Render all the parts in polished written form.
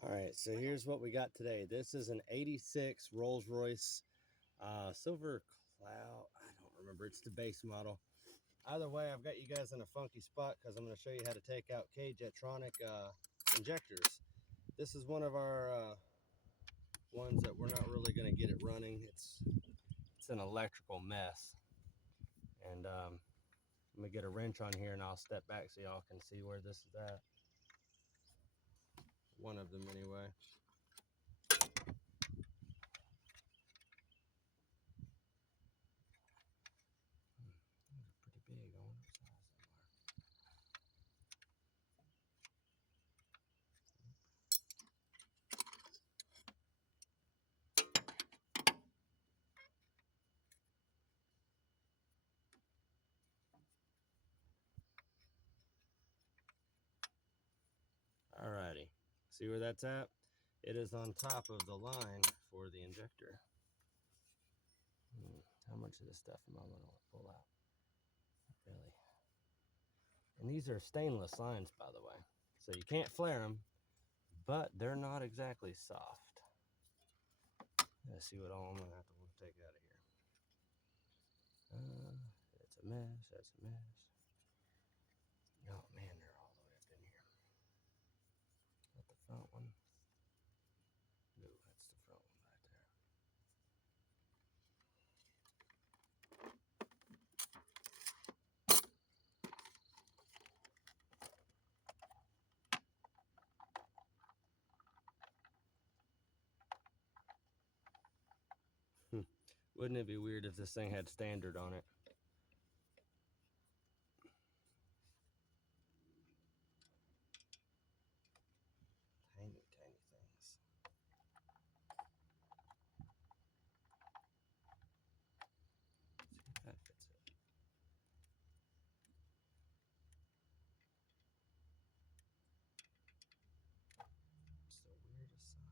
All right, so here's what we got today. This is an 86 Rolls-Royce Silver Cloud. I don't remember. It's the base model. Either way, I've got you guys in a funky spot because I'm going to show you how to take out Kay jetronic injectors. This is one of our ones that we're not really going to get it running. It's an electrical mess. And let me get a wrench on here and I'll step back so y'all can see where this is at. One of them anyway. Pretty big. I wonder what size they are. Alrighty. See where that's at? It is on top of the line for the injector. How much of this stuff am I going to pull out? Not really. And these are stainless lines, by the way. So you can't flare them, but they're not exactly soft. Let's see what all I'm going to have to take out of here. It's a mess. That's a mess. Oh, man, they're all the way up in here. Is that the front one? No, that's the front one right there. Wouldn't it be weird if this thing had standard on it? Tiny, tiny things. Let's see if that fits it. It's the weirdest size.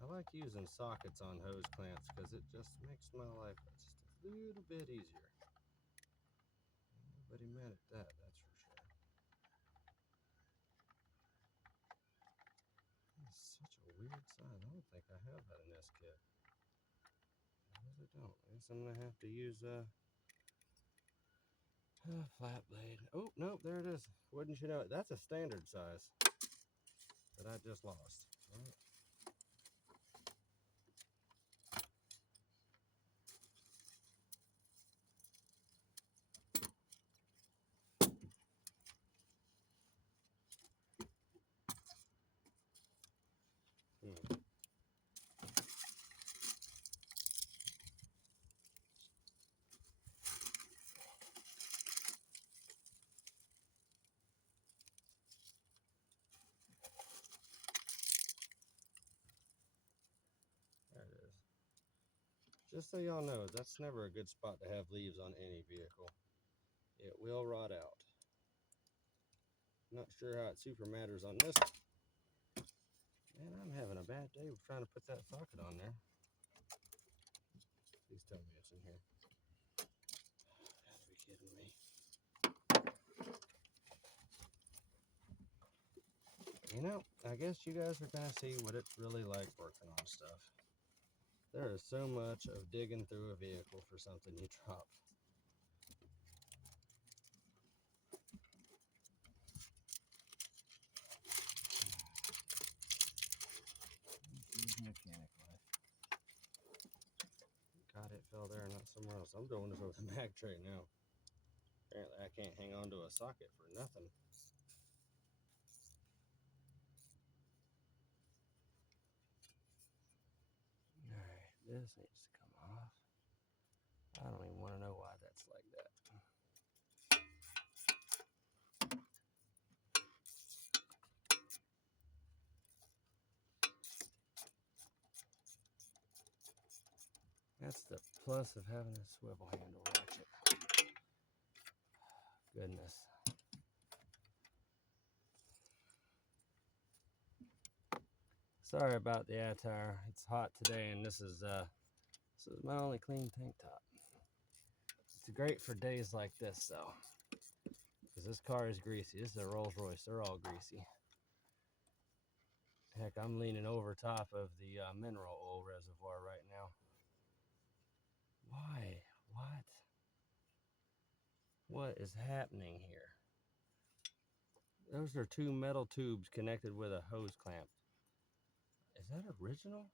I like using sockets on hose clamps because it just makes my life just a little bit easier. Nobody mad at that, that's for sure. It's such a weird size. I don't think I have that in this kit. I really don't. I guess I'm going to have to use a flat blade. Oh, no, there it is. Wouldn't you know it? That's a standard size that I just lost. All right. There it is. Just so y'all know, that's never a good spot to have leaves on any vehicle. It will rot out. Not sure how it super matters on this. Man, I'm having a bad day trying to put that socket on there. Please tell me it's in here. Gotta be kidding me. You know, I guess you guys are going to see what it's really like working on stuff. There is so much of digging through a vehicle for something you drop. Mechanic life. God, it fell there, not somewhere else. I'm doing this with a mag tray now. Apparently, I can't hang on to a socket for nothing. Alright, this needs to come off. I don't even want to know why that's like that. That's the plus of having a swivel handle ratchet. Goodness. Sorry about the attire. It's hot today, and this is my only clean tank top. It's great for days like this, though, because this car is greasy. This is a Rolls-Royce. They're all greasy. Heck, I'm leaning over top of the mineral oil reservoir right now. Why? What is happening here? Those are two metal tubes connected with a hose clamp. Is that original?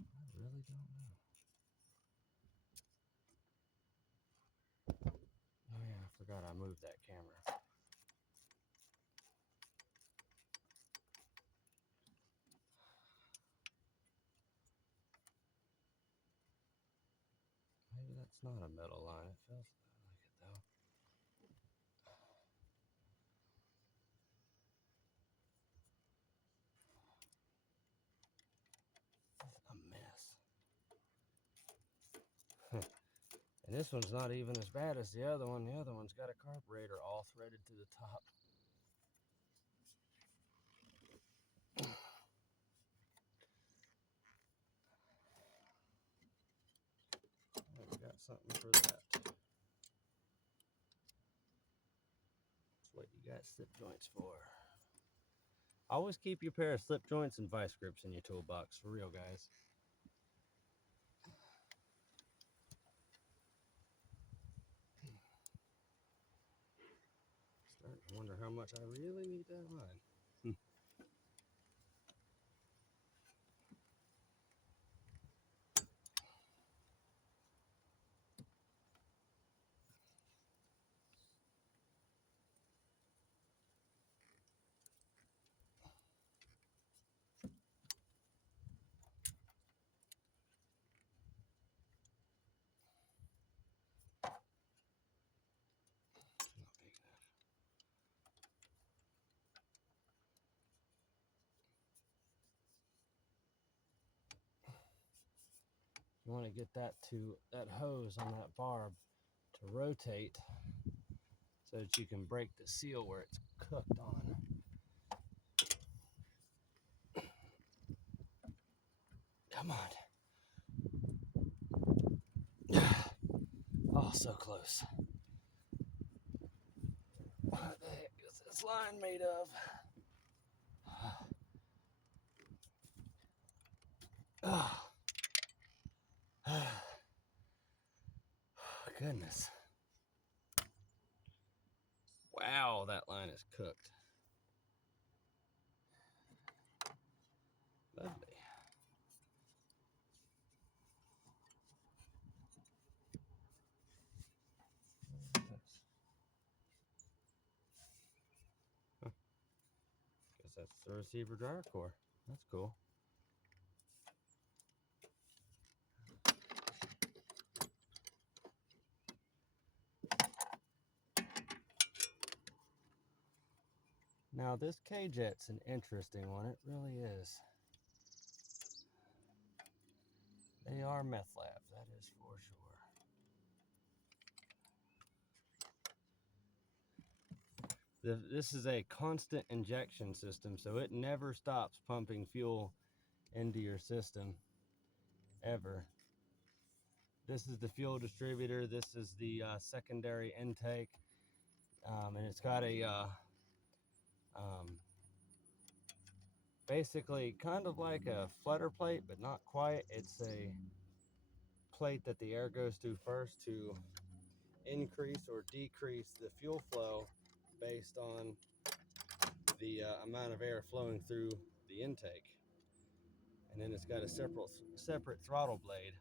I really don't know. Oh yeah, I forgot I moved that camera. Maybe that's not a metal line. It feels like it though. This is a mess. And this one's not even as bad as the other one. The other one's got a carburetor all threaded to the top. We got something for that. That's what you got slip joints for. Always keep your pair of slip joints and vice grips in your toolbox, for real, guys. Starting to wonder how much I really need that line. You want to get that hose on that barb to rotate so that you can break the seal where it's cooked on. Come on. Oh, so close. What the heck is this line made of? Oh. Goodness. Wow, that line is cooked. Lovely. Huh. Guess that's the receiver dryer core. That's cool. Now this K-Jet's an interesting one. It really is. They are meth labs, that is for sure. This is a constant injection system, so it never stops pumping fuel into your system, ever. This is the fuel distributor. This is the secondary intake, and it's got a basically kind of like a flutter plate, but not quite. It's a plate that the air goes through first to increase or decrease the fuel flow based on the amount of air flowing through the intake. And then it's got a separate throttle blade.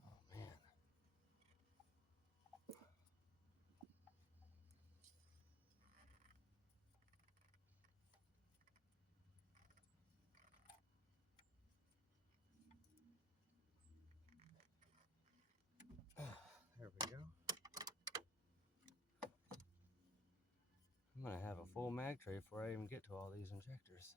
Oh man. There we go. I'm gonna have a full mag tray before I even get to all these injectors.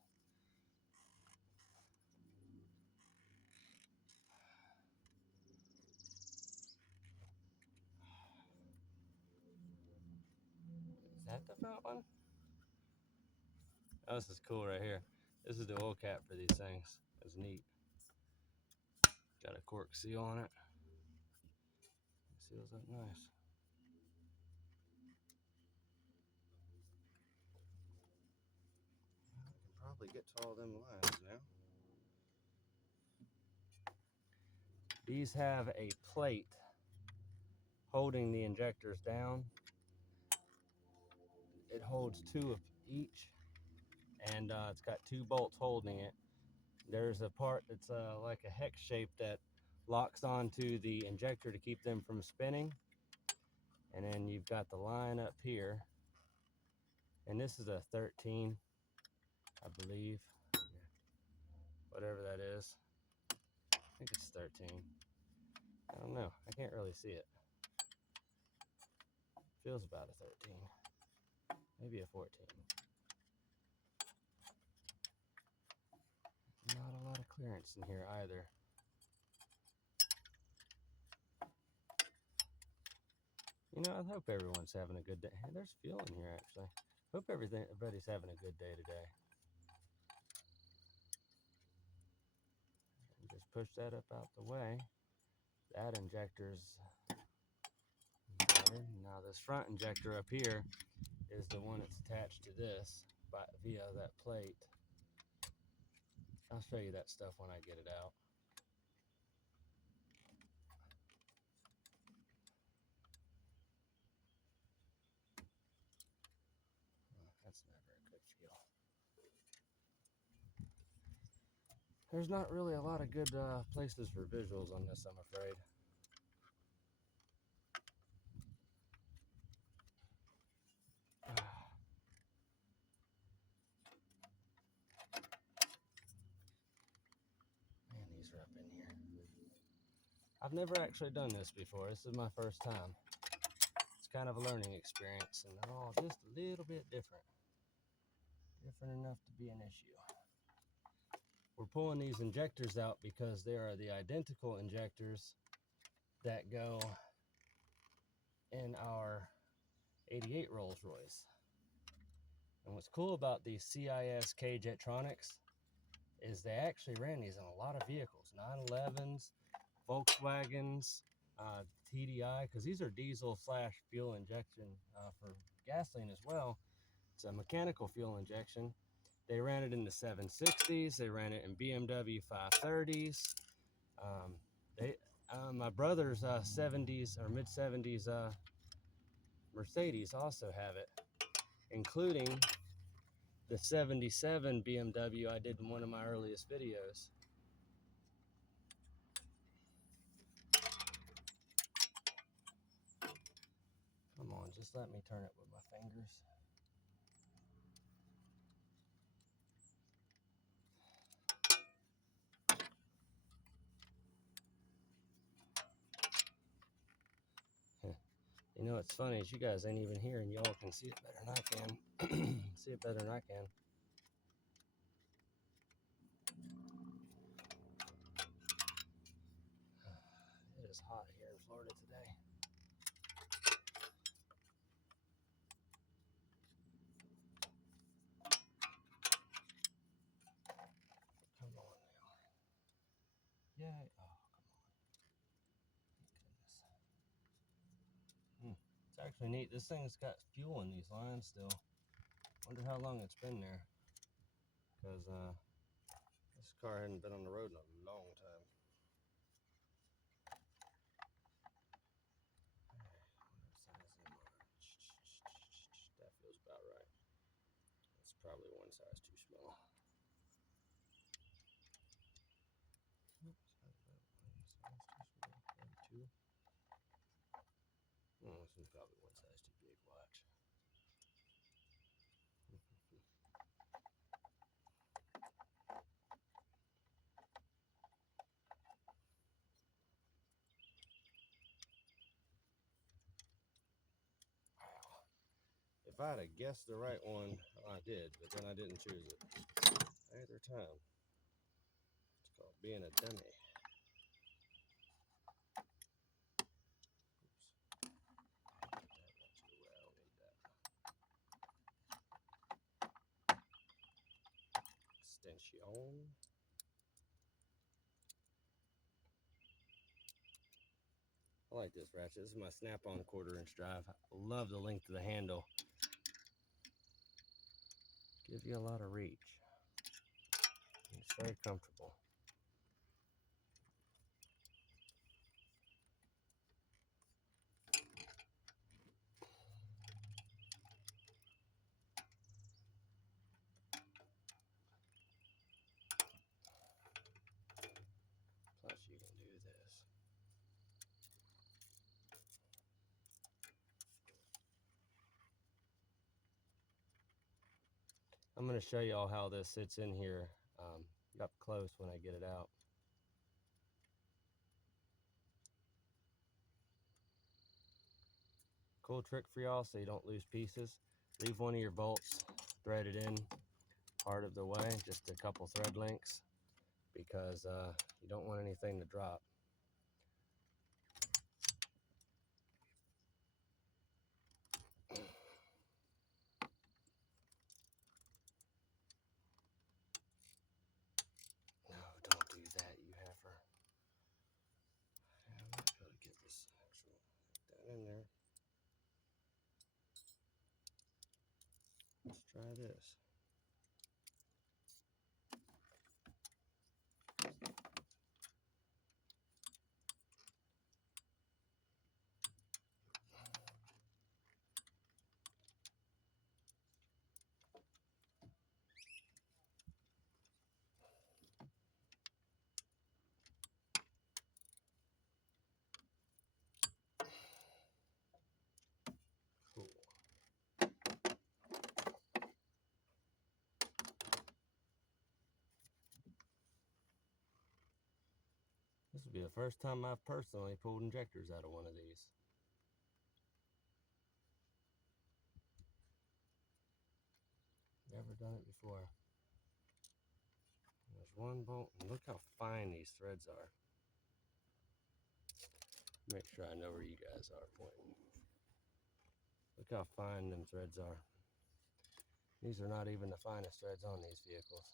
that one? Oh, this is cool right here. This is the oil cap for these things. That's neat. Got a cork seal on it. Seals up nice. I can probably get to all them lines now. These have a plate holding the injectors down. It holds 2 of each, and it's got 2 bolts holding it. There's a part that's like a hex shape that locks onto the injector to keep them from spinning. And then you've got the line up here. And this is a 13, I believe. Whatever that is. I think it's 13. I don't know. I can't really see it. Feels about a 13. Maybe a 14. Not a lot of clearance in here either. You know, I hope everyone's having a good day. Hey, there's fuel in here, actually. Hope everybody's having a good day today. And just push that up out the way. That injector's mounted. Now this front injector up here is the one that's attached to this via that plate. I'll show you that stuff when I get it out. That's never a good feel. There's not really a lot of good places for visuals on this, I'm afraid. Man, these are up in here. I've never actually done this before. This is my first time. It's kind of a learning experience, and they're all just a little bit different. Different enough to be an issue. We're pulling these injectors out because they are the identical injectors that go in our 88 Rolls-Royce. And what's cool about these CIS Kay jetronics is they actually ran these in a lot of vehicles, 911s, Volkswagens, TDI, because these are diesel / fuel injection for gasoline as well. It's a mechanical fuel injection. They ran it in the 760s. They ran it in BMW 530s. My brother's 70s or mid 70s Mercedes also have it, including the 77 BMW I did in one of my earliest videos. Come on, just let me turn it with my fingers. You know, what's funny is you guys ain't even here and y'all can see it better than I can. See it better than I can. It is hot here in Florida today. Come on now. Yay. Oh, come on. Goodness. It's actually neat. This thing's got fuel in these lines still. Wonder how long it's been there. Because this car hadn't been on the road in a long time. That feels about right. It's probably one size too small. Oh, this one's probably one size too big. Watch. If I'd have guessed the right one, I did, but then I didn't choose it. Either time. It's called being a dummy. Oops. I don't need that. extension. I like this ratchet. This is my snap-on 1/4" drive. I love the length of the handle. Gives you a lot of reach. It's very comfortable. Plus you can do this. I'm going to show y'all how this sits in here up close when I get it out. Cool trick for y'all so you don't lose pieces. Leave one of your bolts threaded in part of the way, just a couple thread links, because you don't want anything to drop. No, don't do that, you heifer. I'm not going to get this actual down in there. Let's try this. Cool. This will be the first time I've personally pulled injectors out of one of these. Never done it before. There's one bolt, and look how fine these threads are. Make sure I know where you guys are pointing. Look how fine them threads are. These are not even the finest threads on these vehicles.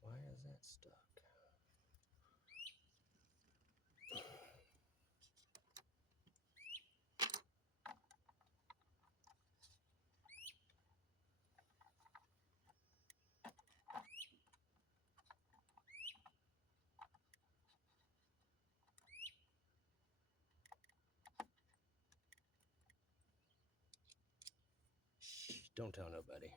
Why is that stuck? Shh, don't tell nobody.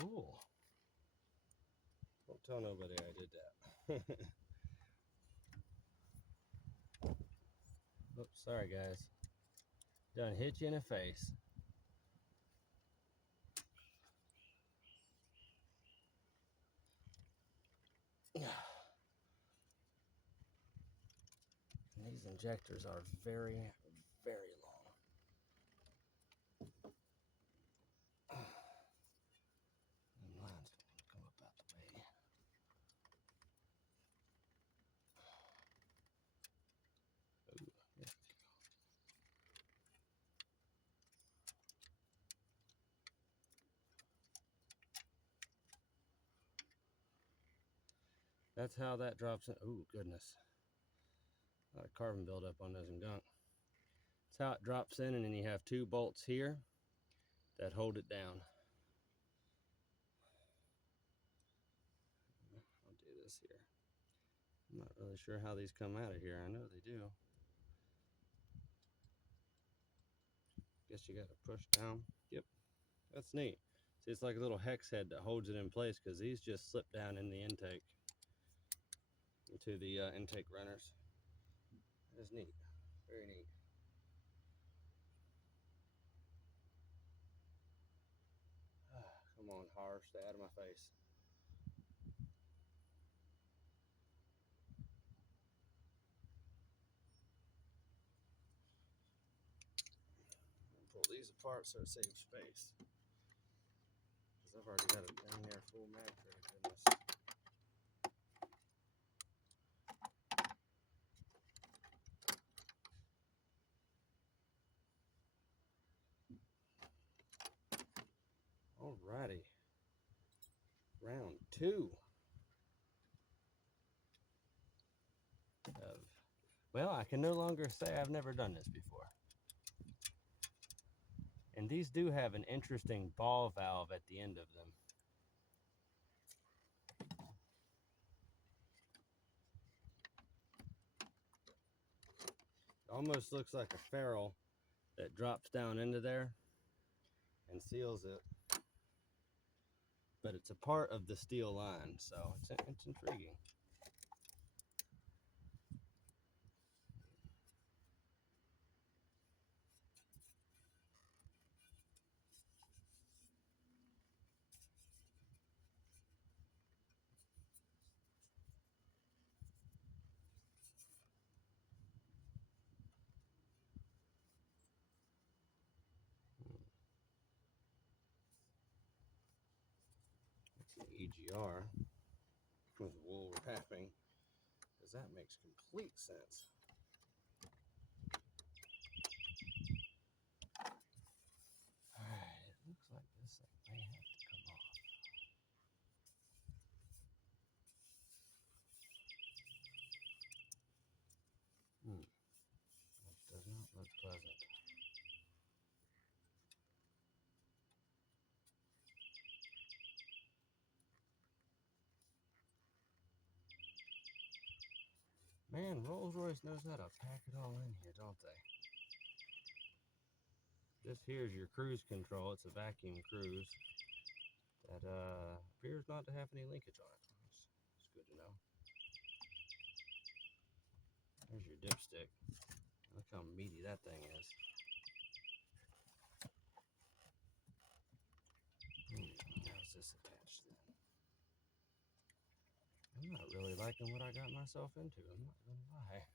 Cool. Don't tell nobody I did that. Oops, sorry guys. Done hit you in the face. These injectors are very, very long. And lines don't want to come up out the way. Ooh, there we go. That's how that drops in. Oh, goodness. A lot of carbon buildup on those and gunk. That's how it drops in, and then you have 2 bolts here that hold it down. I'll do this here. I'm not really sure how these come out of here. I know they do. Guess you got to push down. Yep, that's neat. See, it's like a little hex head that holds it in place, because these just slip down in the intake, into the intake runners. That's neat. Very neat. Come on, Har, stay out of my face. Pull these apart so it saves space. Because I've already got a dang near full mag tray, goodness. Alrighty. Round 2 of, well, I can no longer say I've never done this before. And these do have an interesting ball valve at the end of them. It almost looks like a ferrule that drops down into there and seals it. But it's a part of the steel line, so it's intriguing. EGR with wool wrapping, because that makes complete sense. Alright, it looks like this thing may have to come off. That does not look pleasant. Man, Rolls-Royce knows how to pack it all in here, don't they? This here's your cruise control. It's a vacuum cruise that appears not to have any linkage on it. That's good to know. There's your dipstick. Look how meaty that thing is. How's this attached then? I'm not really liking what I got myself into. I'm not gonna lie.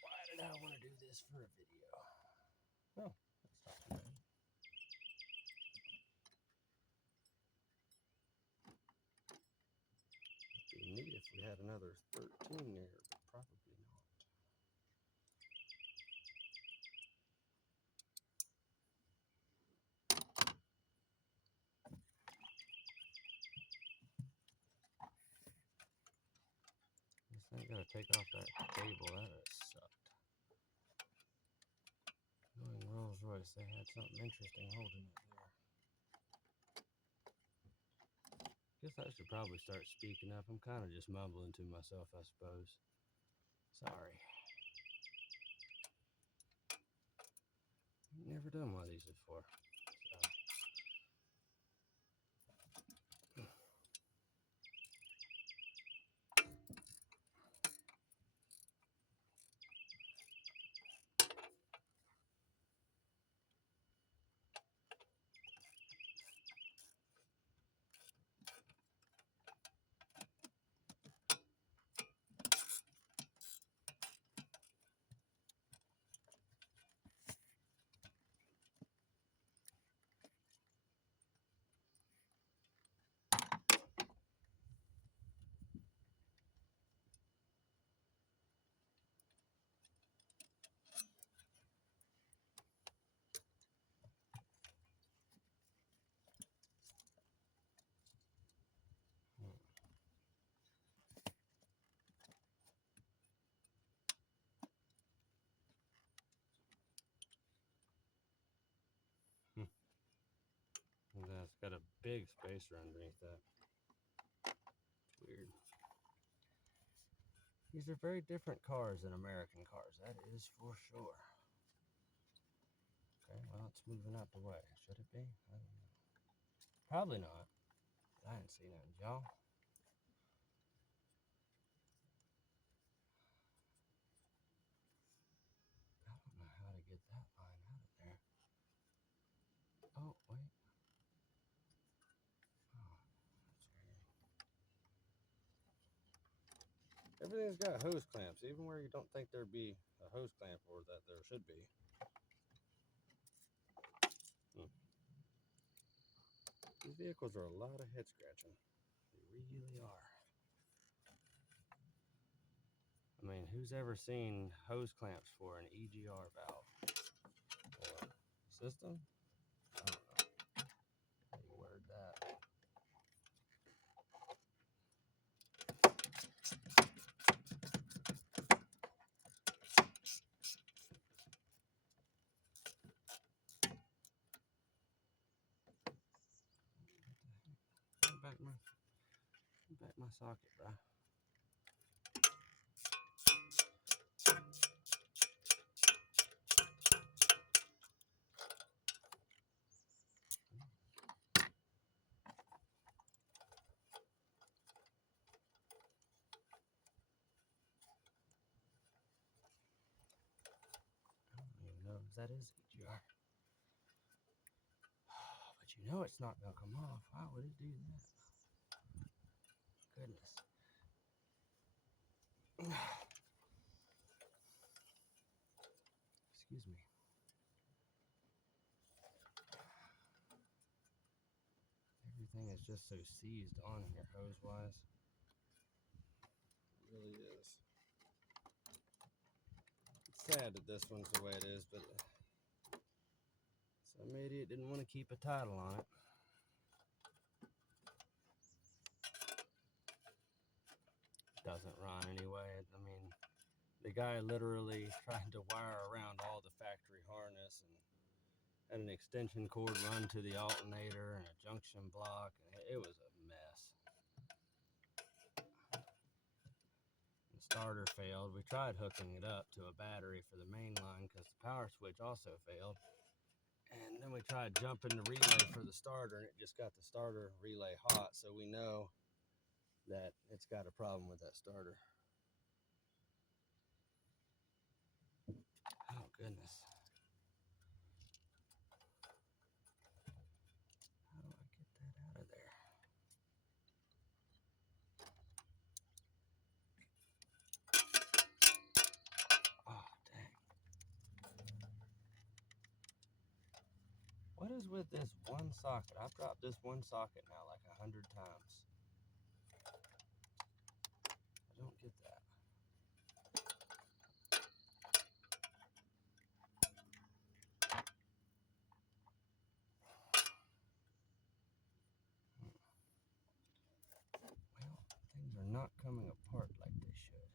Why did I want to do this for a video? Well, that's not too bad. It'd be neat if we had another 13 there, but probably not. This thing gotta take off that cable. That has sucked. Knowing Rolls-Royce, they had something interesting holding it there. Guess I should probably start speaking up. I'm kind of just mumbling to myself, I suppose. Sorry. Never done one of these before. big spacer underneath that. Weird. These are very different cars than American cars, that is for sure. Okay, well, it's moving out the way. Should it be? I don't know. Probably not. I didn't see nothing, y'all. I don't know how to get that line out of there. Oh, wait. Oh, that's weird. Everything's got hose clamps, even where you don't think there'd be a hose clamp or that there should be. These vehicles are a lot of head scratching. They really are. I mean, who's ever seen hose clamps for an EGR valve or system? I don't know how you word that. Back my socket, bro. I don't even know if that is EGR. But you know it's not gonna come off. Why would it do that? Goodness. Excuse me. Everything is just so seized on here, hose-wise. It really is. It's sad that this one's the way it is, but some idiot didn't want to keep a title on it. Doesn't run anyway. I mean, the guy literally tried to wire around all the factory harness and had an extension cord run to the alternator and a junction block. It was a mess. The starter failed. We tried hooking it up to a battery for the main line because the power switch also failed. And then we tried jumping the relay for the starter, and it just got the starter relay hot, so we know that it's got a problem with that starter. Oh, goodness. How do I get that out of there? Oh, dang. What is with this one socket? I've dropped this one socket now like 100 times. I don't get that. Well, things are not coming apart like they should.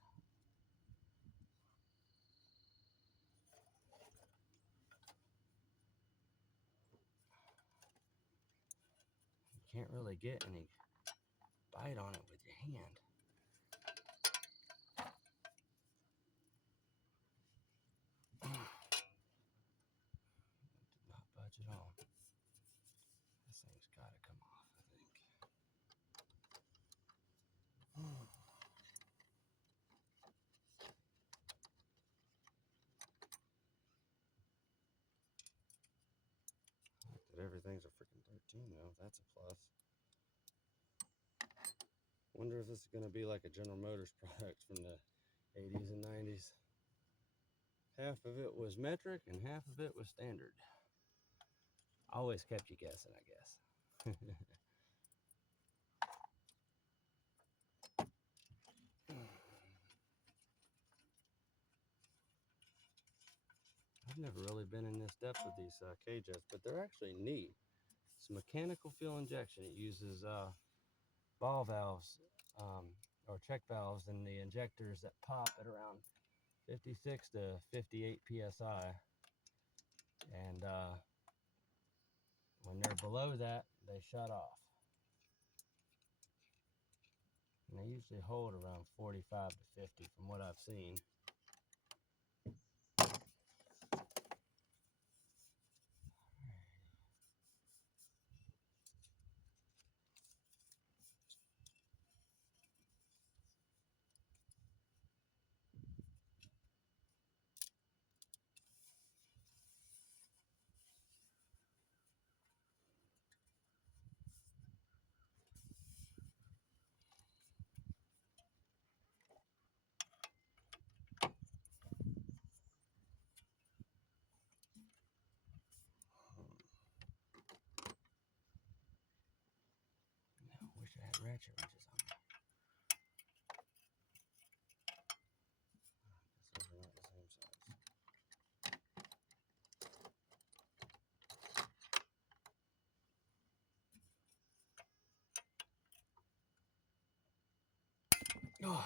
You can't really get any bite on it with your hand. Did not budge at all. This thing's got to come off, I think. That everything's a freaking 13 though. That's a plus. Wonder if this is going to be like a General Motors product from the 80s and 90s. Half of it was metric and half of it was standard. Always kept you guessing, I guess. I've never really been in this depth with these Kay jets, but they're actually neat. It's mechanical fuel injection. It uses ball valves or check valves in the injectors that pop at around 56 to 58 psi. And when they're below that, they shut off. And they usually hold around 45 to 50 from what I've seen. I wish I had ratchet wrenches on there. I guess those are not the same size. Oh.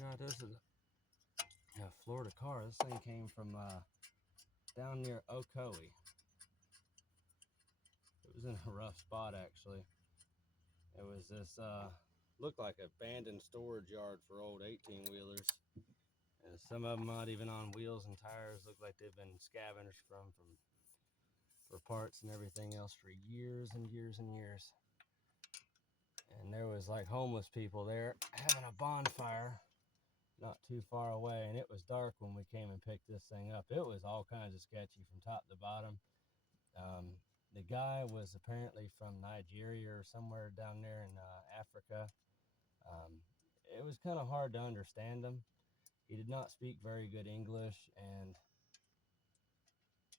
God, this is a Florida car. This thing came from down near Ocoee. It was in a rough spot, actually. It was this, looked like an abandoned storage yard for old 18-wheelers. And some of them not even on wheels and tires. Look like they've been scavenged for parts and everything else for years and years and years. And there was like homeless people there having a bonfire not too far away, and it was dark when we came and picked this thing up. It was all kinds of sketchy from top to bottom. The guy was apparently from Nigeria or somewhere down there in Africa. It was kind of hard to understand him. He did not speak very good English, and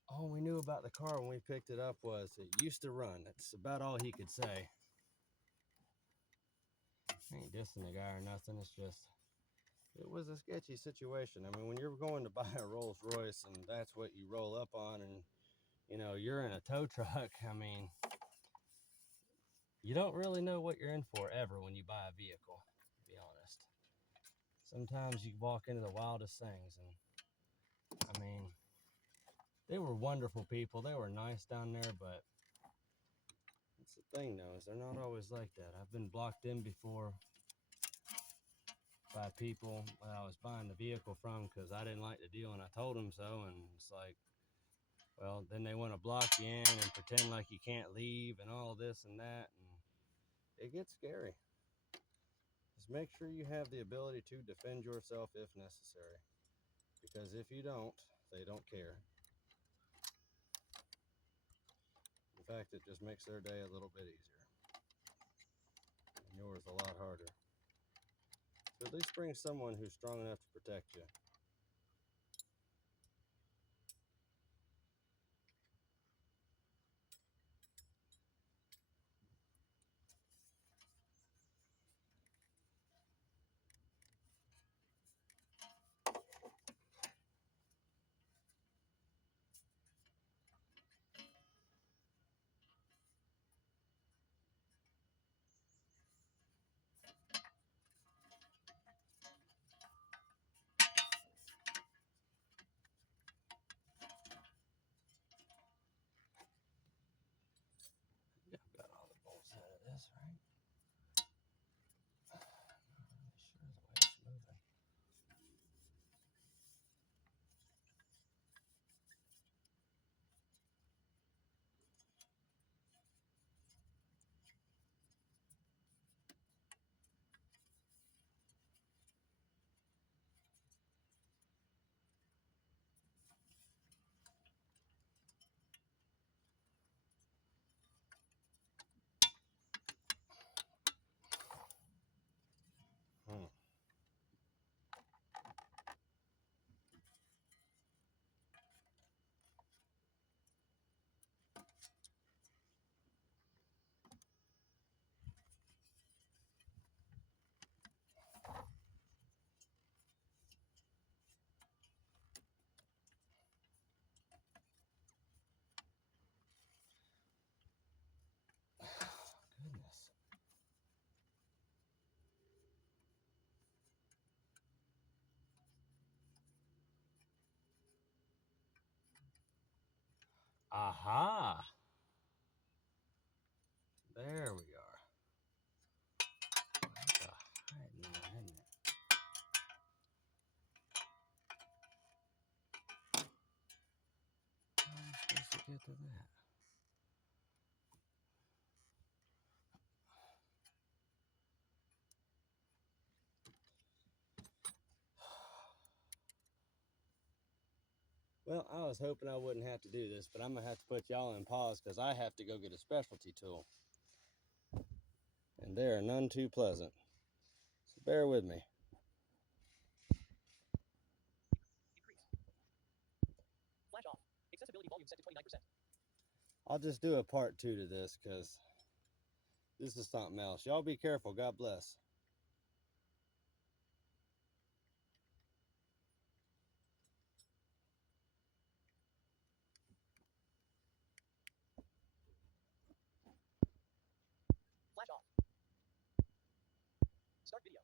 all we knew about the car when we picked it up was it used to run. That's about all he could say. I ain't dissing the guy or nothing. It's just, it was a sketchy situation. I mean, when you're going to buy a Rolls-Royce and that's what you roll up on, and you know, you're in a tow truck, I mean, you don't really know what you're in for ever when you buy a vehicle, to be honest. Sometimes you walk into the wildest things, and I mean, they were wonderful people. They were nice down there, but that's the thing though, is they're not always like that. I've been blocked in before by people that I was buying the vehicle from because I didn't like the deal and I told them so, and it's like, well, then they want to block you in and pretend like you can't leave and all this and that, and it gets scary. Just make sure you have the ability to defend yourself if necessary, because if you don't, they don't care. In fact, it just makes their day a little bit easier, and yours a lot harder. So at least bring someone who's strong enough to protect you. Aha! There we are. That's a hiding there, isn't it? How am I supposed to get to that? Well, I was hoping I wouldn't have to do this, but I'm going to have to put y'all in pause because I have to go get a specialty tool. And they are none too pleasant. So bear with me. Flash off. Accessibility volume set to 29%. I'll just do a part 2 to this because this is something else. Y'all be careful. God bless. Flash off. Start video.